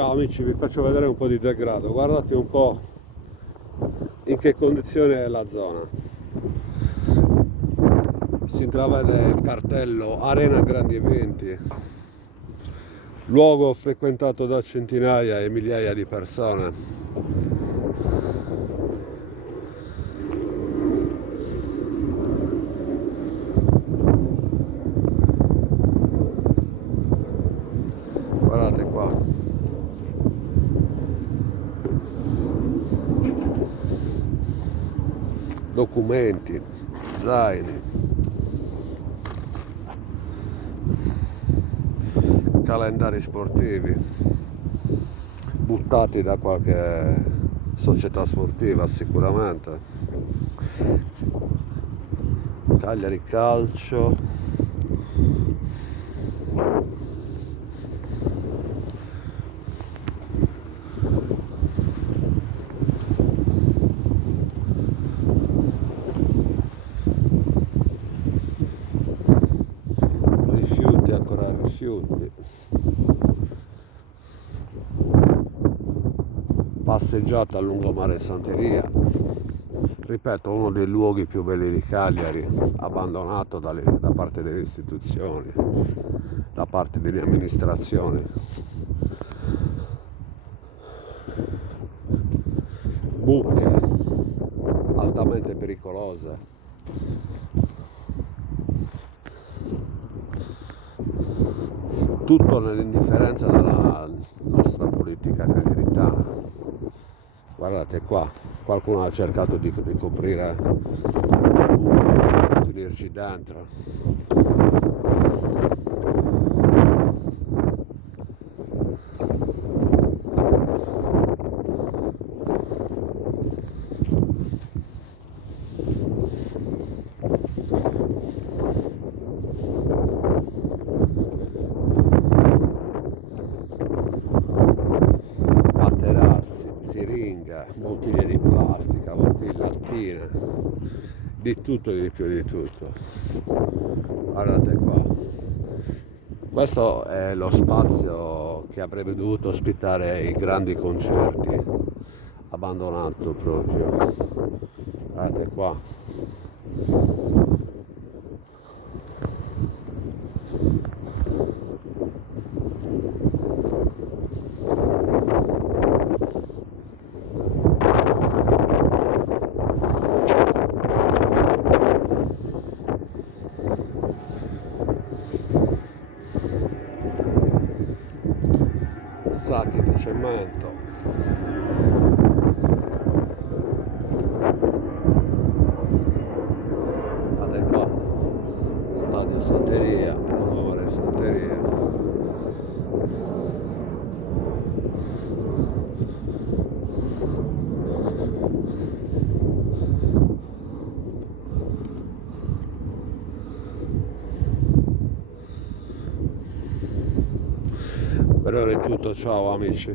Ciao amici, vi faccio vedere un po' di degrado. Guardate un po' in che condizione è la zona. Si intravede il cartello Arena Grandi Eventi, luogo frequentato da centinaia e migliaia di persone. Guardate qua. Documenti, zaini, calendari sportivi buttati da qualche società sportiva sicuramente. Cagliari Calcio, rifiuti, ancora rifiuti, passeggiata a lungomare Santeria, ripeto, uno dei luoghi più belli di Cagliari, abbandonato da parte delle istituzioni, da parte delle amministrazioni. Buche altamente pericolose, tutto nell'indifferenza della nostra politica cagliaritana. Guardate qua, qualcuno ha cercato di ricoprire le buche, finirci dentro. Materassi, siringa, bottiglie di plastica, bottiglie lattine, di tutto e di più di tutto. Guardate qua. Questo è lo spazio che avrebbe dovuto ospitare i grandi concerti, abbandonato proprio. Guardate qua. Sacchi di cemento, guardate qua, stadio Santeria, lungomare Santeria. Per ora è tutto, ciao amici.